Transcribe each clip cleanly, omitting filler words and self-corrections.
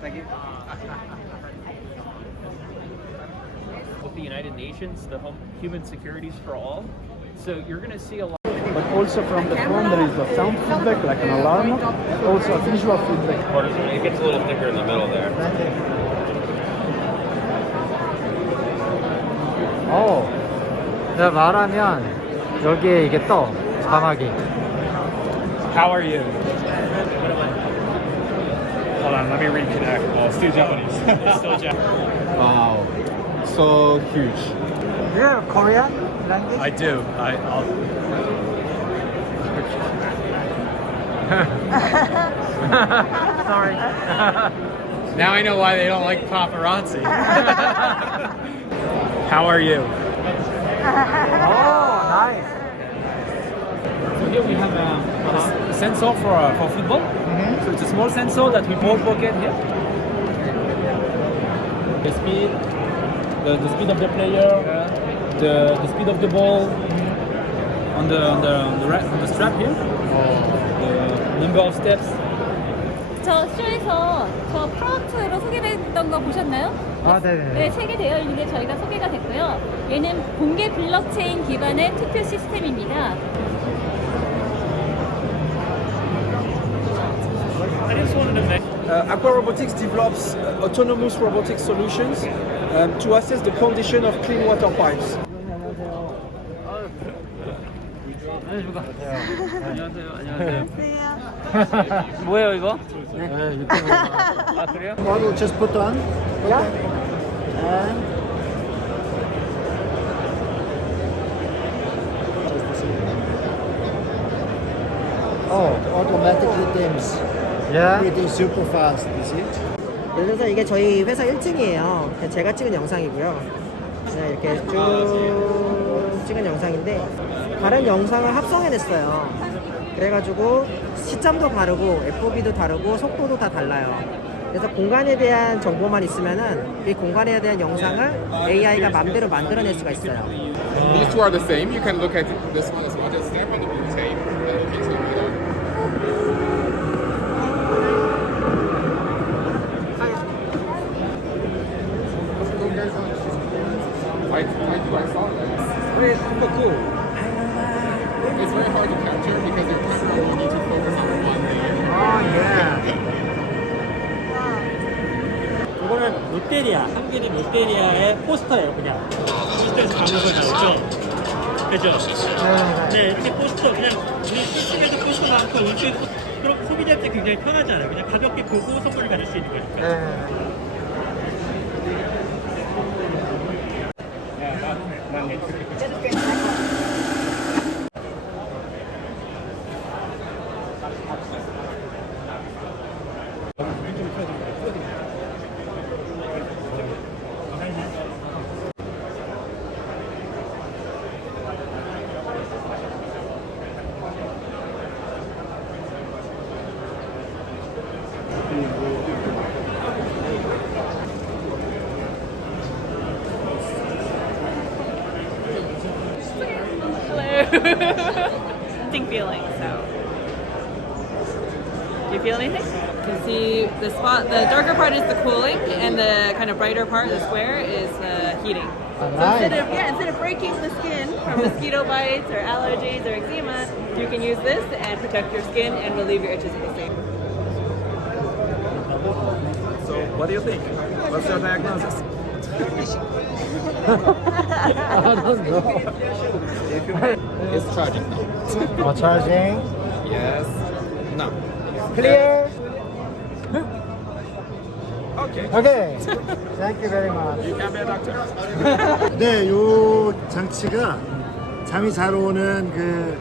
Thank you. With the United Nations, the Human Securities for All. So you're going to see a lot. But also from the phone there is a sound feedback like an alarm, also a visual feedback. It gets a little thicker in the middle there. 내가 말하면 여기에 이게 떠 자막이. How are you? Hold on, let me reconnect. Well, still Japanese. Still Japanese. Wow, so huge. You're Korean language? I do. I'll... Sorry. Now I know why they don't like paparazzi. How are you? Oh, nice. So here we have a sensor for football. So it's a small sensor that we both pocket here. The speed, the speed of the player, the speed of the ball on the strap here. The number of steps. 저 쇼에서 저 프로젝트로 소개됐던 거 보셨나요? 네네. 네, 3개 되어 있는데 저희가 소개가 됐고요. 얘는 공개 블록체인 기반의 투표 시스템입니다. Aqua Robotics develops autonomous robotic solutions to assess the condition of clean water pipes. 안녕하세요. 뭐예요 이거? 아 그래요? Model just put on. Yeah. automatically dims. Yeah. It is super fast, you see? 그래서 이게 저희 회사 1층이에요. 제가 찍은 영상이고요. 네, 이렇게 쭉 찍은 영상인데 다른 영상을 합성해냈어요. 그래가지고 시점도 다르고 FOV도 다르고 속도도 다 달라요. 그래서 공간에 대한 정보만 있으면은 이 공간에 대한 영상을 AI가 맘대로 만들어낼 수가 있어요. These two are the same. You can look at this one as well. Just step on the blue tape. And you can see Why do I saw that? It's super cool. It's very hard to capture because your camera will need to focus on one thing. 이거는 롯데리아, 한길이 롯데리아의 포스터예요, 그냥. 포스터에서 담는 거잖아요, 그죠? 네, 이렇게 포스터, 그냥 우리 CC에도 포스터 많고, 우측 그럼 소비자한테 굉장히 편하잖아요. 그냥 가볍게 보고 선물을 받을 수 있는 거니까. Distinct feeling, so. Do you feel anything? You see the spot, the darker part is the cooling, and the kind of brighter part, the square, is the heating. So instead of breaking the skin from mosquito bites or allergies or eczema, you can use this and protect your skin and relieve your itches at the same. So, what do you think? What's your diagnosis? I don't know. It's charging now. Charging. Yes. Now. Clear. Okay. Okay. Thank you very much. You can be a doctor. 네, 요 장치가 잠이 잘 오는 그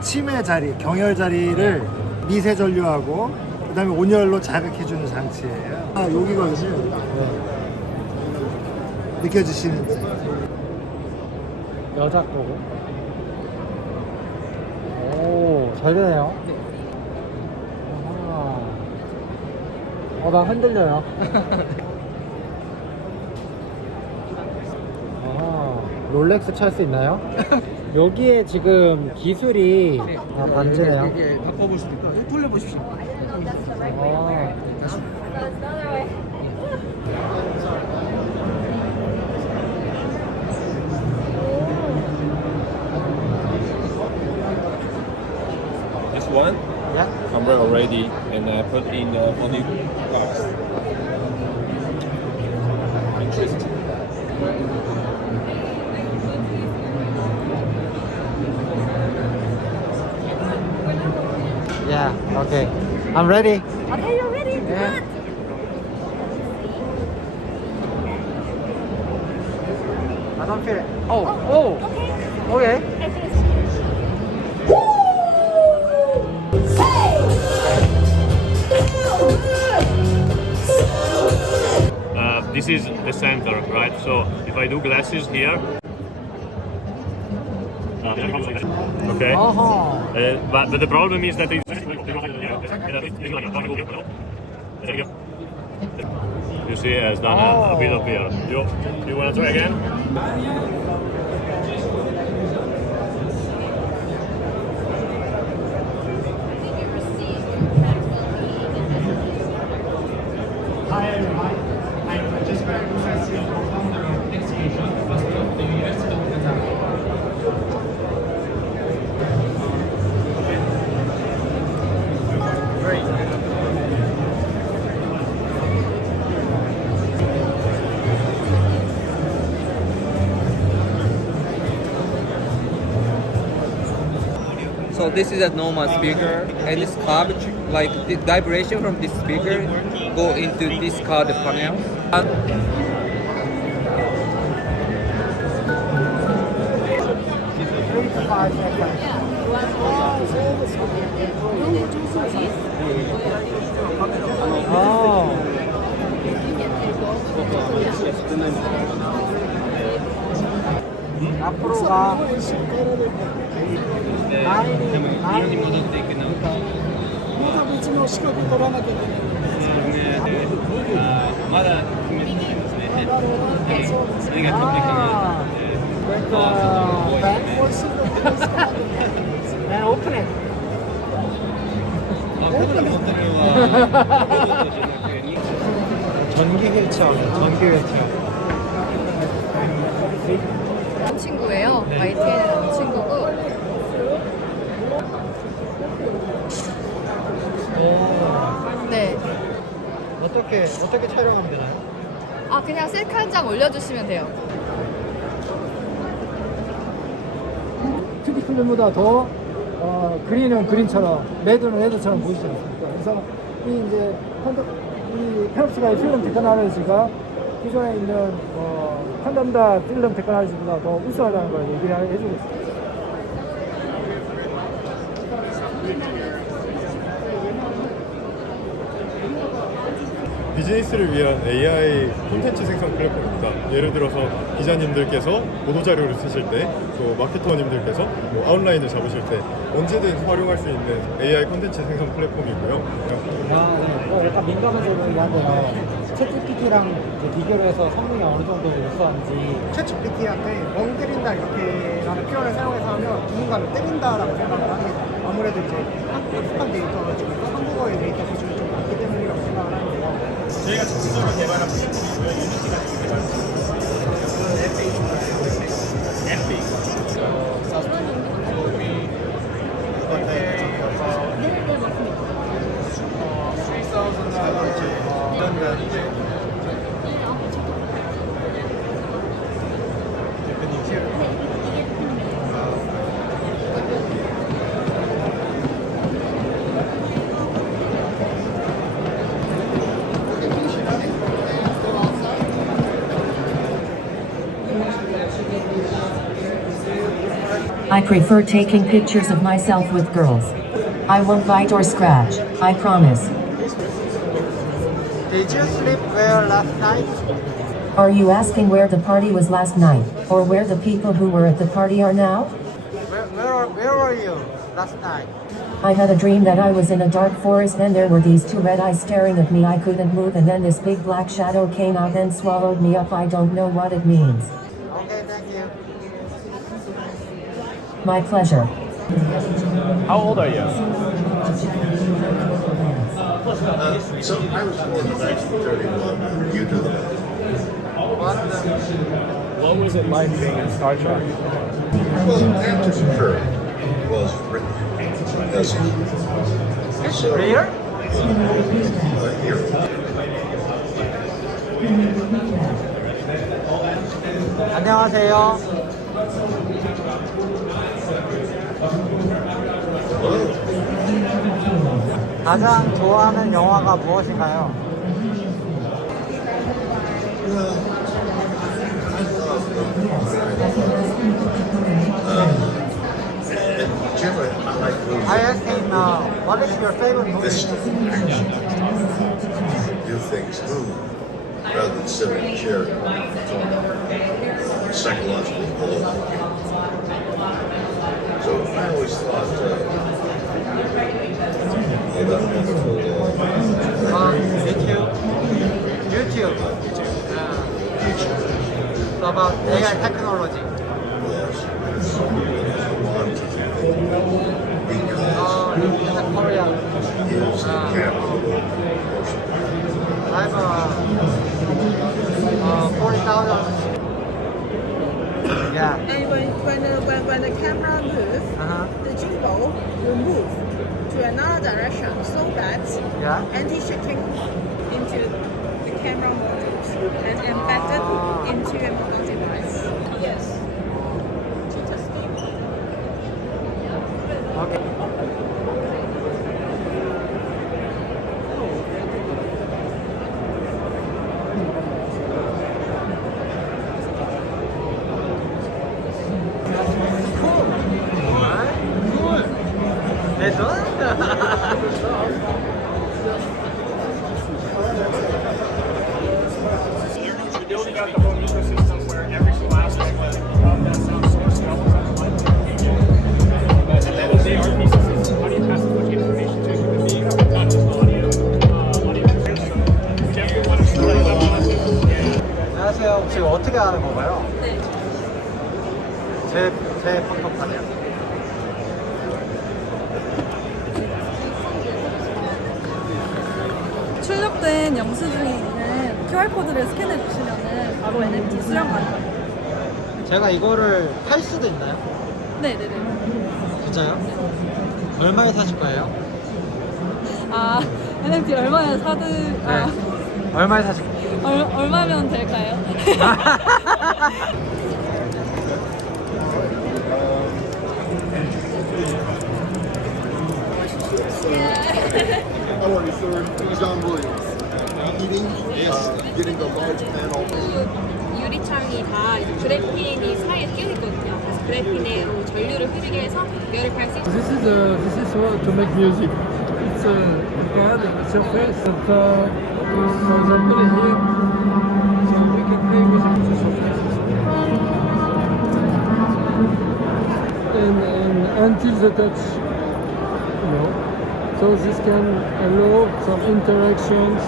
치매 자리, 경혈 자리를 미세 전류하고 그다음에 온열로 자극해주는 장치예요. 여기거든요. 느껴지시는지. 여자 거고. 오, 잘 되네요. 나 흔들려요. 롤렉스 찰 수 있나요? 여기에 지금 기술이 반지네요. 이게 바꿔볼 수도 있고 돌려보십시오. 다시. ready, and I put in the body parts. Interesting. Yeah, okay. I'm ready. Okay, you're ready. Yeah. I don't feel it. Oh. Okay. This is the center, right? So if I do glasses here, okay. But the problem is that you see, has done a bit up here. You want to try again? Hi everyone, I'm Francesco Acusasio, co-founder of Exhibition, of the University of Kazan. So this is a normal speaker, and this card, like the vibration from this speaker, go into this card panel. 3 to 5 seconds. 앞으로 가. 이형이戻っていくの。まだ別の資格取らなきゃいけない。まだ決めてないですね。それが完璧な。open it. 전기 휠체어네, 전기 휠체어. 친구예요. IT에 나온 친구고. 네. 어떻게 촬영하면 되나요? 아, 그냥 셀카 한 장 올려주시면 돼요. 투디 필름보다 더 그린은 그린처럼, 레드는 레드처럼 보이지 않습니까? 그래서 이 페롭스가 필름 테크놀로지가 기존에 있는 콘덴더 필름 테크놀로지보다 더 우수하다는 걸 얘기를 해주고 있습니다. 비즈니스를 위한 AI 콘텐츠 생성 플랫폼입니다. 예를 들어서 기자님들께서 보도자료를 쓰실 때, 또 마케터님들께서 아웃라인을 잡으실 때 언제든 활용할 수 있는 AI 콘텐츠 생성 플랫폼이고요. 약간 민감해서 얘기하는데요. 챗GPT랑 비교를 해서 성능이 어느 정도 우수한지. 챗GPT한테 멍때린다 이렇게라는 표현을 사용해서 하면 누군가를 때린다라고 생각을 합니다. 아무래도 이제 학습한 데이터 중에서 한국어의 데이터 기준이 좀 많기 때문이라고 생각을 하는데요. 저희가 전체적으로 개발한 플랫폼이고요. 유니티가 I prefer taking pictures of myself with girls. I won't bite or scratch, I promise. Did you sleep well last night? Are you asking where the party was last night, or where the people who were at the party are now? Where were you last night? I had a dream that I was in a dark forest and there were these two red eyes staring at me. I couldn't move and then this big black shadow came out and swallowed me up. I don't know what it means. Okay, thank you. My pleasure. How old are you? So I was born in 1931. You do that. What was it like being in Star Trek? Well, Captain Kirk was written as Rare? Here. 안녕하세요. 가장 좋아하는 영화가 무엇인가요? I asked him, what is your favorite movie? This action. Do things move rather than sit in a chair. Psychologically below. So I always thought that wonderful. YouTube. So about AI technology. Because Korea. is the capital. I have 40,000. Yeah. And when the camera moves, the gimbal will move to another direction so that anti-shaking into the camera modules and embedded into a mobile device. Yes. Okay. Building out the whole ecosystem where every single aspect of that sound source travels online. At the end of the day, our thesis is how do you pass as much information to a human being, not just audio pictures. So we definitely want to start that process. 안녕하세요. 혹시 어떻게 하는 건가요? 네. 제 포토판이요. 출력된 영수증에 있는 QR코드를 스캔해 주시면 바로 NFT 수령 가능합니다. 제가 이거를 팔 수도 있나요? 네네네. 진짜요? 얼마에 사실 거예요? 아, NFT 얼마에 사든... 아, 얼마에 사실 거예요? 얼마면 될까요? How are you, sir? John Williams. Eating? Yes. Getting the large panel. 유리창이 다 그래핀이 사이에 끼어 있거든요. 그래서 그래핀으로 전류를 흐르게 해서 열을 발생. This is to make music. It's a pad, a surface that for example here, so we can play with the surface. And until the touch, you know. So this can allow some interactions